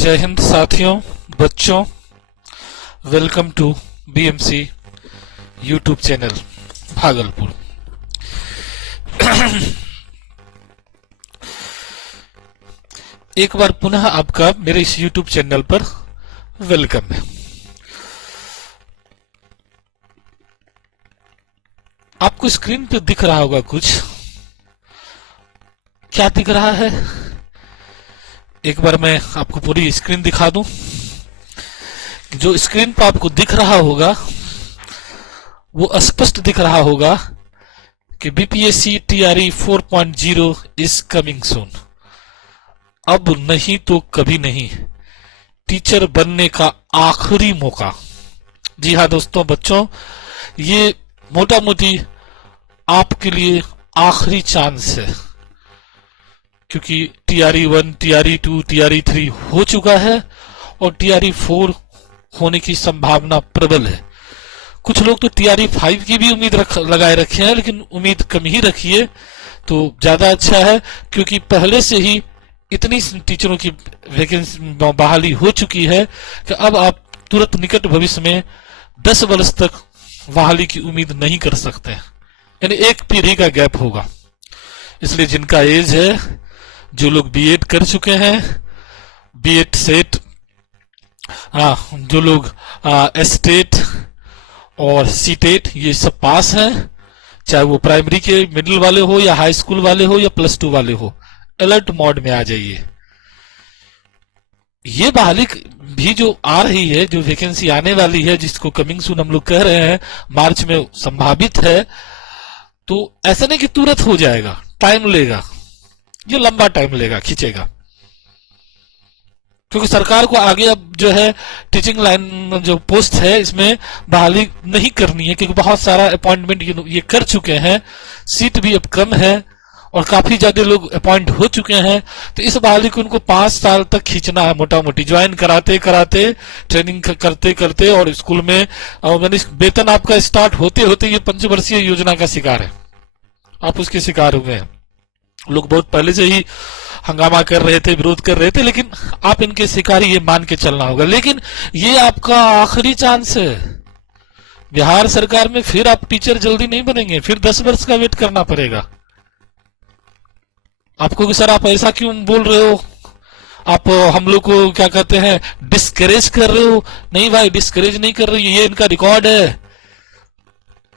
जय हिंद साथियों, बच्चों, welcome to BMC YouTube channel Bhagalpur. एक बार पुनः आपका मेरे इस यूट्यूब चैनल पर वेलकम है। आपको स्क्रीन पे दिख रहा होगा कुछ, क्या दिख रहा है? एक बार मैं आपको पूरी स्क्रीन दिखा दूं। जो स्क्रीन पर आपको दिख रहा होगा वो स्पष्ट दिख रहा होगा कि BPSC TRE 4.0 is coming soon. अब नहीं तो कभी नहीं, टीचर बनने का आखिरी मौका। जी हाँ दोस्तों, बच्चों, ये मोटा मोटी आपके लिए आखिरी चांस है, क्योंकि टीआरई 1, टीआरई 2, टीआरई 3 हो चुका है और टीआरई 4 होने की संभावना प्रबल है। कुछ लोग तो टीआरई 5 की भी उम्मीद लगाए रखे हैं, लेकिन उम्मीद कम ही रखिए तो ज्यादा अच्छा है, क्योंकि पहले से ही इतनी टीचरों की वैकेंसी बहाली हो चुकी है कि अब आप तुरंत निकट भविष्य में 10 वर्ष तक बहाली की उम्मीद नहीं कर सकते, यानी एक पीढ़ी का गैप होगा। इसलिए जिनका एज है, जो लोग बीएड कर चुके हैं, बीएड सेट, जो लोग एस्टेट और सीटेट ये सब पास हैं, चाहे वो प्राइमरी के मिडिल वाले हो या हाई स्कूल वाले हो या +2 वाले हो, अलर्ट मोड में आ जाइए। ये बहाली भी जो आ रही है, जो वैकेंसी आने वाली है, जिसको कमिंग सून हम लोग कह रहे हैं, मार्च में संभावित है, तो ऐसा नहीं कि तुरंत हो जाएगा, टाइम लेगा, ये लंबा टाइम लेगा, खींचेगा, क्योंकि सरकार को आगे अब जो है टीचिंग लाइन जो पोस्ट है इसमें बहाली नहीं करनी है, क्योंकि बहुत सारा अपॉइंटमेंट ये कर चुके हैं, सीट भी अब कम है और काफी ज्यादा लोग अपॉइंट हो चुके हैं। तो इस बहाली को उनको 5 साल तक खींचना है, मोटा मोटी ज्वाइन कराते कराते, ट्रेनिंग करते करते, और स्कूल में वेतन आपका स्टार्ट होते होते ये 5 वर्षीय योजना का शिकार है, आप उसके शिकार हुए हैं। लोग बहुत पहले से ही हंगामा कर रहे थे, विरोध कर रहे थे, लेकिन आप इनके शिकारी ये मान के चलना होगा। लेकिन ये आपका आखिरी चांस है। बिहार सरकार में फिर आप टीचर जल्दी नहीं बनेंगे, फिर 10 वर्ष का वेट करना पड़ेगा आपको। कि सर आप ऐसा क्यों बोल रहे हो, आप हम लोग को क्या कहते हैं, डिस्करेज कर रहे हो? नहीं भाई, डिस्करेज नहीं कर रही, ये इनका रिकॉर्ड है,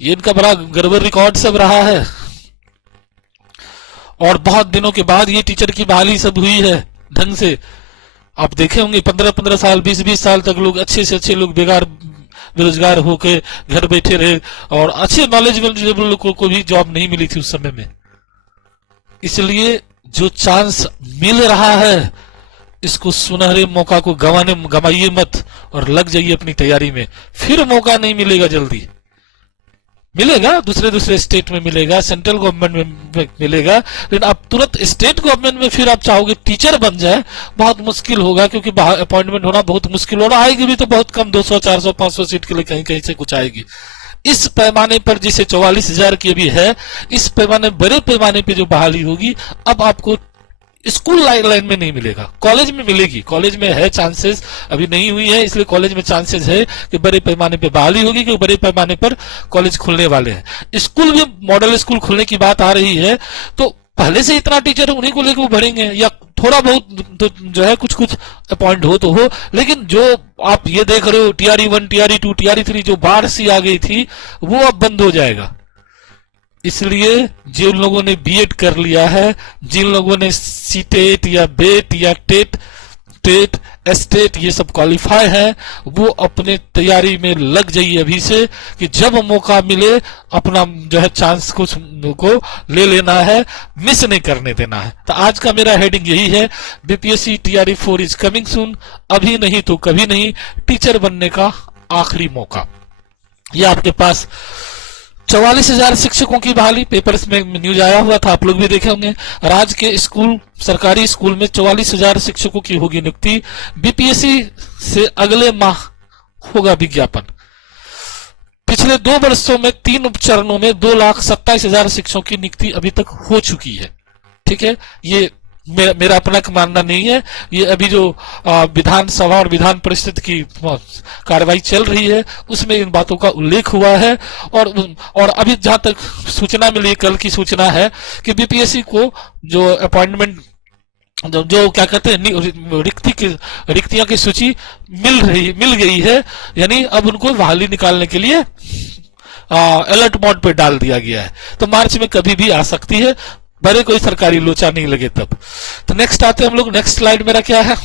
ये इनका बड़ा गड़बड़ रिकॉर्ड सब रहा है, और बहुत दिनों के बाद ये टीचर की बहाली सब हुई है ढंग से। आप देखे होंगे 15-15 साल, 20-20 साल तक लोग, अच्छे से अच्छे लोग बेरोजगार होकर घर बैठे रहे, और अच्छे नॉलेजेबल लोगों को भी जॉब नहीं मिली थी उस समय में। इसलिए जो चांस मिल रहा है, इसको सुनहरे मौका को गवाइए मत और लग जाइए अपनी तैयारी में। फिर मौका नहीं मिलेगा, जल्दी मिलेगा, दूसरे स्टेट में मिलेगा, सेंट्रल गवर्नमेंट में मिलेगा, लेकिन आप तुरंत स्टेट गवर्नमेंट में फिर आप चाहोगे टीचर बन जाए, बहुत मुश्किल होगा, क्योंकि अपॉइंटमेंट होना बहुत मुश्किल होगा। आएगी भी तो बहुत कम, 200, 400, 500 सीट के लिए कहीं कहीं से कुछ आएगी। इस पैमाने पर जिसे 44,000 की अभी है, इस पैमाने, बड़े पैमाने पे जो बहाली होगी, अब आपको स्कूल लाइन में नहीं मिलेगा, कॉलेज में मिलेगी। कॉलेज में है चांसेस, अभी नहीं हुई है, इसलिए कॉलेज में चांसेस है कि बड़े पैमाने पे बहाली होगी, क्योंकि बड़े पैमाने पर कॉलेज खुलने वाले हैं। स्कूल में मॉडल स्कूल खुलने की बात आ रही है, तो पहले से इतना टीचर उन्हीं को लेकर वो बढ़ेंगे, या थोड़ा बहुत तो जो है कुछ कुछ अपॉइंट हो तो हो। लेकिन जो आप ये देख रहे हो टीआरई 1, टीआरई 2, टीआरई 3 जो बाढ़ सी आ गई थी, वो अब बंद हो जाएगा। इसलिए जिन लोगों ने बीएड कर लिया है, जिन लोगों ने सीटेट या बेट या टेट एस्टेट ये सब क्वालिफाई है, वो अपने तैयारी में लग जाइए अभी से, कि जब मौका मिले अपना जो है चांस को ले लेना है, मिस नहीं करने देना है। तो आज का मेरा हेडिंग यही है, BPSC TRE 4 is coming soon, अभी नहीं तो कभी नहीं, टीचर बनने का आखिरी मौका। ये आपके पास 44,000 शिक्षकों की बहाली, पेपर्स में न्यूज आया हुआ था, आप लोग भी देखे होंगे। राज्य के स्कूल, सरकारी स्कूल में 44,000 शिक्षकों की होगी नियुक्ति। बीपीएससी से अगले माह होगा विज्ञापन। पिछले 2 वर्षों में 3 चरणों में 2,27,000 शिक्षकों की नियुक्ति अभी तक हो चुकी है। ठीक है, ये मेरा अपना मानना नहीं है। ये अभी जो विधानसभा और विधान परिषद की कार्रवाई चल रही है उसमें इन बातों का उल्लेख हुआ है। और अभी जहां तक सूचना मिली, कल की सूचना है कि बीपीएससी को जो अपॉइंटमेंट जो क्या कहते हैं रिक्तियों की सूची मिल गई है, यानी अब उनको बहाली निकालने के लिए अलर्ट मोड पे डाल दिया गया है। तो मार्च में कभी भी आ सकती है, बड़े कोई सरकारी लोचा नहीं लगे तब। तो नेक्स्ट आते हैं हम लोग। नेक्स्ट स्लाइड मेरा क्या है,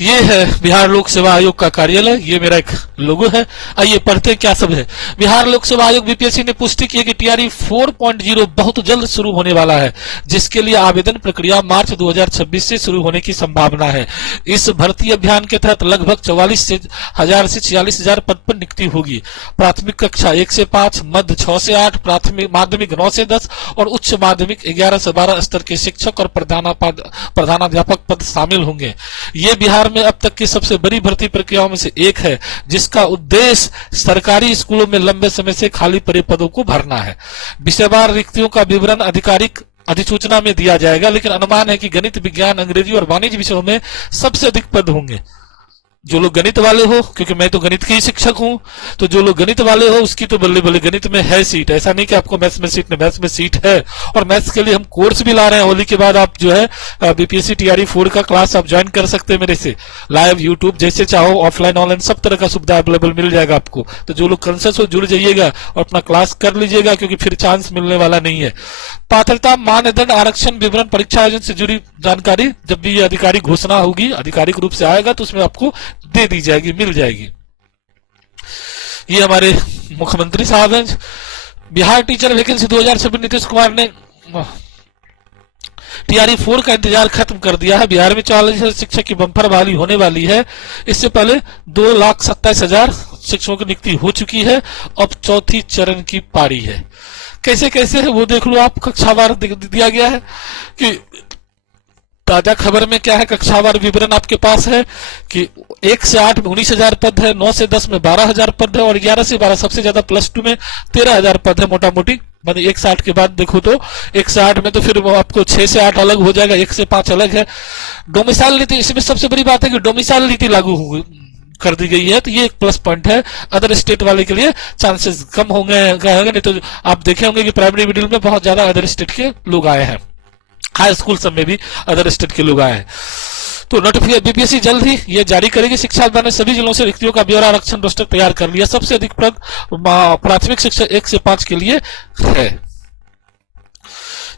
ये है बिहार लोक सेवा आयोग का कार्यालय, ये मेरा एक लोगो है। आइए पढ़ते क्या सब है। बिहार लोक सेवा आयोग बीपीएससी ने पुष्टि की है कि टीआरई 4.0 बहुत जल्द शुरू होने वाला है, जिसके लिए आवेदन प्रक्रिया मार्च 2026 से शुरू होने की संभावना है। इस भर्ती अभियान के तहत लगभग 44,000 से 46,000 पद पर नियुक्ति होगी। प्राथमिक कक्षा 1 से 5, मध्य 6 से 8, प्राथमिक माध्यमिक 9 से 10 और उच्च माध्यमिक 11 से 12 स्तर के शिक्षक और प्रधानाध्यापक पद शामिल होंगे। ये बिहार में अब तक की सबसे बड़ी भर्ती प्रक्रियाओं में से एक है, जिसका उद्देश्य सरकारी स्कूलों में लंबे समय से खाली पड़े पदों को भरना है। विषयवार रिक्तियों का विवरण आधिकारिक अधिसूचना में दिया जाएगा, लेकिन अनुमान है कि गणित, विज्ञान, अंग्रेजी और वाणिज्य विषयों में सबसे अधिक पद होंगे। जो लोग गणित वाले हो, क्योंकि मैं तो गणित के ही शिक्षक हूं, तो जो लोग गणित वाले हो उसकी तो बल्ले बल्ले गणित में है सीट। ऐसा नहीं कि आपको मैथ्स में सीट नहीं, मैथ्स में सीट है। और मैथ्स के लिए हम कोर्स भी ला रहे हैं। होली के बाद आप जो है बीपीएससी टीआरई 4 का क्लास आप ज्वाइन कर सकते हैं मेरे से, लाइव यूट्यूब जैसे चाहो, ऑफलाइन ऑनलाइन सब तरह का सुविधा अवेलेबल मिल जाएगा आपको। तो जो लोग कंसेंस हो जुड़ जाइएगा और अपना क्लास कर लीजिएगा, क्योंकि फिर चांस मिलने वाला नहीं है। पात्रता मानदंड आरक्षण विवरण परीक्षा आयोजन से जुड़ी जानकारी जब भी ये आधिकारिक घोषणा होगी, आधिकारिक रूप से आएगा, तो उसमें आपको दे दी जाएगी, मिल जाएगी। ये हमारे मुख्यमंत्री साहब हैं। बिहार टीचर वैकेंसी 2026 नीतीश कुमार ने टीआरई 4 का इंतजार खत्म कर दिया है। बिहार में 40,000 शिक्षक की बम्पर बहाली होने वाली है। इससे पहले 2,27,000 शिक्षकों की नियुक्ति हो चुकी है। अब चौथी चरण की पारी है। कैसे कैसे है वो देख लो आप। कक्षावार दिया गया है कि ताजा खबर में क्या है, कक्षावार विवरण आपके पास है कि 1 से 8 में 19,000 पद है, 9 से 10 में 12,000 पद है और 11 से 12 सबसे ज्यादा +2 में 13,000 पद है मोटा मोटी। मतलब 1 से 8 के बाद देखो तो 1 से 8 में तो फिर वो आपको 6 से 8 अलग हो जाएगा, 1 से 5 अलग है। डोमिसाइल नीति, इसमें सबसे बड़ी बात है कि डोमिसाइल नीति लागू कर दी गई है, तो ये एक प्लस पॉइंट है। अदर स्टेट वाले के लिए चांसेस कम होंगे, नहीं तो आप देखे होंगे कि प्राइमरी मिडिल में बहुत ज्यादा अदर स्टेट के लोग आए हैं, हाई स्कूल सब में भी अदर स्टेट के लोग आए हैं। तो नोटिफिकेशन बीपीएससी जल्द ही ये जारी करेगी। शिक्षा विभाग ने सभी जिलों से रिक्तियों का ब्यौरा आरक्षण रोस्टर तैयार कर लिया। सबसे अधिक पद प्राथमिक शिक्षा 1 से 5 के लिए है।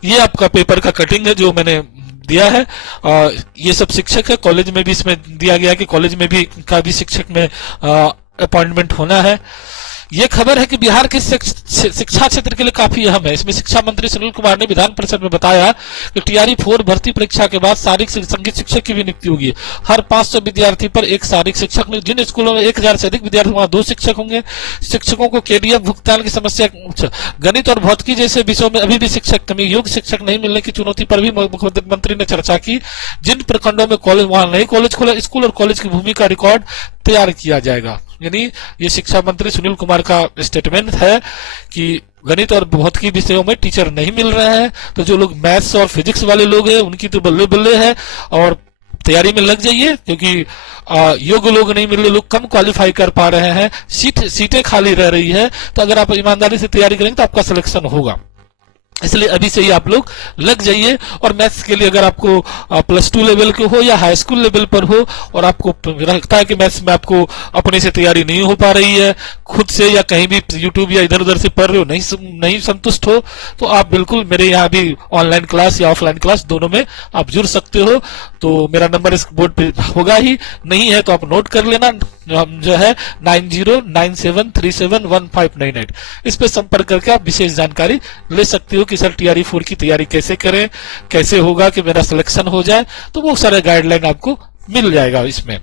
ये आपका पेपर का कटिंग है जो मैंने दिया है। ये सब शिक्षक है, कॉलेज में भी इसमें दिया गया कि कॉलेज में भी का भी शिक्षक में अपॉइंटमेंट होना है। ये खबर है कि बिहार के शिक्षा क्षेत्र के लिए काफी अहम है। इसमें शिक्षा मंत्री सुनील कुमार ने विधान परिषद में बताया कि टीआरई 4 भर्ती परीक्षा के बाद शारीरिक संगीत शिक्षक की भी नियुक्ति होगी। हर 500 विद्यार्थी पर एक शारीरिक शिक्षक। जिन स्कूलों में 1,000 से अधिक विद्यार्थी वहां 2 शिक्षक होंगे। शिक्षकों को केडीएफ भुगतान की समस्या, गणित और भौतिकी जैसे विषयों में अभी भी शिक्षक कमी, योग्य शिक्षक नहीं मिलने की चुनौती पर भी मुख्यमंत्री ने चर्चा की। जिन प्रखंडों में कॉलेज वहां नए कॉलेज खोले, स्कूल और कॉलेज की भूमि का रिकॉर्ड तैयार किया जाएगा। यानी ये शिक्षा मंत्री सुनील कुमार का स्टेटमेंट है कि गणित और भौतिकी विषयों में टीचर नहीं मिल रहे हैं, तो जो लोग मैथ्स और फिजिक्स वाले लोग हैं उनकी तो बल्ले बल्ले है और तैयारी में लग जाइए, क्योंकि योग्य लोग नहीं मिल रहे, लोग कम क्वालिफाई कर पा रहे हैं, सीटें खाली रह रही है। तो अगर आप ईमानदारी से तैयारी करेंगे तो आपका सिलेक्शन होगा। इसलिए अभी से ही आप लोग लग जाइए। और मैथ्स के लिए अगर आपको +2 लेवल के हो या हाई स्कूल लेवल पर हो और आपको लगता है कि मैथ्स में आपको अपने से तैयारी नहीं हो पा रही है, खुद से या कहीं भी यूट्यूब या इधर उधर से पढ़ रहे हो, नहीं संतुष्ट हो, तो आप बिल्कुल मेरे यहाँ भी ऑनलाइन क्लास या ऑफलाइन क्लास दोनों में आप जुड़ सकते हो। तो मेरा नंबर इस बोर्ड पे होगा ही, नहीं है तो आप नोट कर लेना, जो है 9097371598। इस पे संपर्क करके आप विशेष जानकारी ले सकते हो कि सर टीआरई 4 की तैयारी कैसे करें, कैसे होगा कि मेरा सिलेक्शन हो जाए। तो वो सारे गाइडलाइन आपको मिल जाएगा इसमें।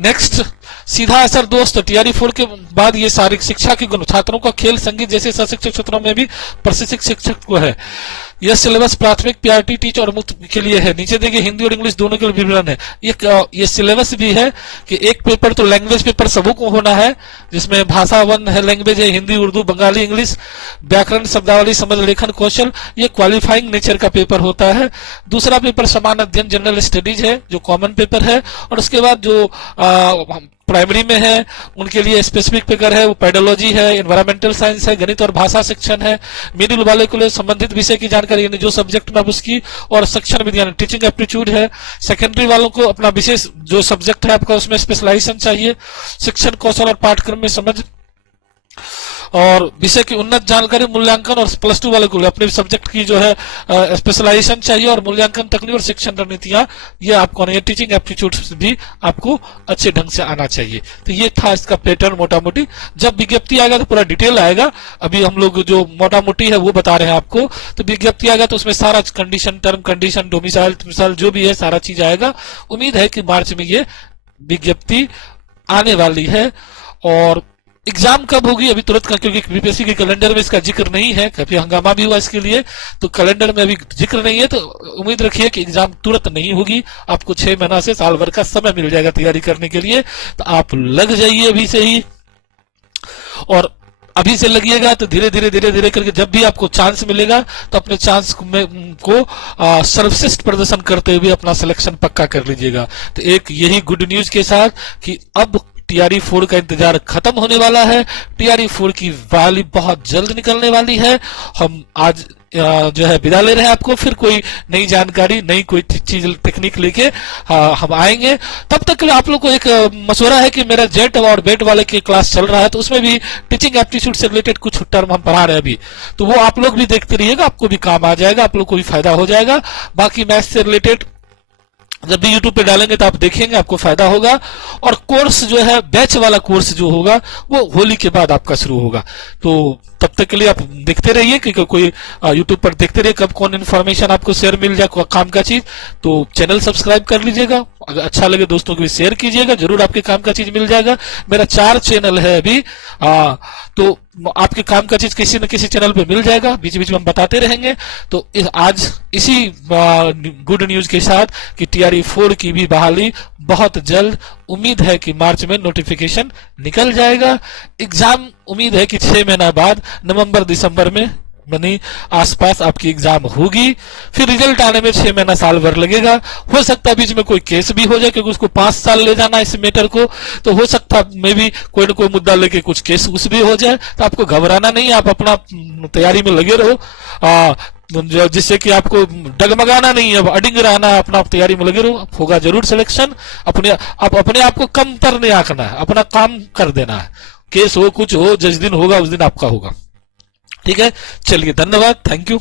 नेक्स्ट, सीधा असर दोस्त, टीआरई 4 के बाद ये शारीरिक शिक्षा के गुण छात्रों का खेल, संगीत जैसे सशिक्षक क्षेत्रों में भी प्रशिक्षित शिक्षक को है। यह सिलेबस प्राथमिक, पीआरटी, टीच और मुक्त के लिए है। नीचे देखिए हिंदी और इंग्लिश दोनों के लिए विवरण है। ये सिलेबस भी है कि एक पेपर तो लैंग्वेज पेपर सबों को होना है, जिसमें भाषा वन है, लैंग्वेज है हिंदी, उर्दू, बंगाली, इंग्लिश, व्याकरण, शब्दावली, समझ, लेखन कौशल, ये क्वालिफाइंग नेचर का पेपर होता है। दूसरा पेपर समान अध्ययन जनरल स्टडीज है, जो कॉमन पेपर है। और उसके बाद जो प्राइमरी में है उनके लिए स्पेसिफिक पेपर है, वो पेडोलॉजी है, एनवायरमेंटल साइंस है, गणित और भाषा शिक्षण है। मिडिल वाले को लिए संबंधित विषय की जानकारी यानी जो सब्जेक्ट में उसकी, और शिक्षण विधि यानी टीचिंग एप्टीट्यूड है। सेकेंडरी वालों को अपना विशेष जो सब्जेक्ट है आपका उसमें स्पेशलाइजेशन चाहिए, शिक्षण कौशल और पाठ्यक्रम में समझ और विषय की उन्नत जानकारी, मूल्यांकन, और प्लस टू वाले को अपने सब्जेक्ट की जो है स्पेशलाइजेशन चाहिए, और मूल्यांकन तकनीक और शिक्षण रणनीतियां ये आपको आना, टीचिंग एप्टीट्यूड भी आपको अच्छे ढंग से आना चाहिए। तो ये था इसका पैटर्न मोटा मोटी। जब विज्ञप्ति आएगा तो पूरा डिटेल आएगा, अभी हम लोग जो मोटा मोटी है वो बता रहे हैं आपको। तो विज्ञप्ति आएगा तो उसमें सारा कंडीशन, टर्म कंडीशन, डोमिसाइल जो भी है सारा चीज आएगा। उम्मीद है कि मार्च में ये विज्ञप्ति आने वाली है। और एग्जाम कब होगी अभी तुरंत का, क्योंकि बीपीएससी के कैलेंडर में इसका जिक्र नहीं है, काफी हंगामा भी हुआ इसके लिए, तो कैलेंडर में अभी जिक्र नहीं है। तो उम्मीद रखिए कि एग्जाम तुरंत नहीं होगी, आपको 6 महीना से साल भर का समय मिल जाएगा तैयारी करने के लिए। तो आप लग जाइए अभी से ही, और अभी से लगिएगा तो धीरे धीरे करके जब भी आपको चांस मिलेगा तो अपने चांस को सर्वश्रेष्ठ प्रदर्शन करते हुए अपना सिलेक्शन पक्का कर लीजिएगा। तो एक यही गुड न्यूज के साथ कि अब टीआरई 4 का इंतजार खत्म होने वाला है। टीआरई 4 की बहाली बहुत जल्द निकलने वाली है। हम आज जो है विदा ले रहे हैं आपको, फिर कोई नई जानकारी, नई कोई चीज टेक्निक लेके हम आएंगे। तब तक के लिए आप लोग को एक मशवरा है कि मेरा जेट और बेट वाले की क्लास चल रहा है, तो उसमें भी टीचिंग एप्टीट्यूड से रिलेटेड कुछ टर्म हम पढ़ा रहे हैं अभी, तो वो आप लोग भी देखते रहिएगा, आपको भी काम आ जाएगा, आप लोग को भी फायदा हो जाएगा। बाकी मैथ्स से रिलेटेड जब भी YouTube पे डालेंगे तो आप देखेंगे, आपको फायदा होगा। और कोर्स जो है बैच वाला कोर्स जो होगा वो होली के बाद आपका शुरू होगा। तो तब तक के लिए आप देखते रहिए कि कोई YouTube पर देखते रहिए कब कौन इन्फॉर्मेशन आपको शेयर मिल जाए काम का चीज। तो चैनल सब्सक्राइब कर लीजिएगा, अगर अच्छा लगे दोस्तों को भी शेयर कीजिएगा, जरूर आपके काम का चीज मिल जाएगा। मेरा 4 चैनल है अभी, तो आपके काम का चीज किसी न किसी चैनल पे मिल जाएगा, बीच बीच में हम बताते रहेंगे। तो आज इसी गुड न्यूज के साथ कि टीआरई 4 की भी बहाली बहुत जल्द, उम्मीद है कि मार्च में नोटिफिकेशन निकल जाएगा। एग्जाम उम्मीद है कि 6 महीना बाद नवंबर दिसंबर में यानी आसपास आपकी एग्जाम होगी। फिर रिजल्ट आने में 6 महीना साल भर लगेगा। हो सकता है बीच में कोई केस भी हो जाए, क्योंकि उसको 5 साल ले जाना इस मैटर को, तो हो सकता है मे भी कोई ना कोई मुद्दा लेके कुछ केस उस भी हो जाए। तो आपको घबराना नहीं, आप अपना तैयारी में लगे रहो, जिससे कि आपको डगमगाना नहीं है, अडिंग रहना है, अपना तैयारी में लगे रहो, होगा जरूर सिलेक्शन। अपने आप को कम तर नहीं आंकना है, अपना काम कर देना है। केस हो कुछ हो, जिस दिन होगा उस दिन आपका होगा। ठीक है, चलिए धन्यवाद, थैंक यू।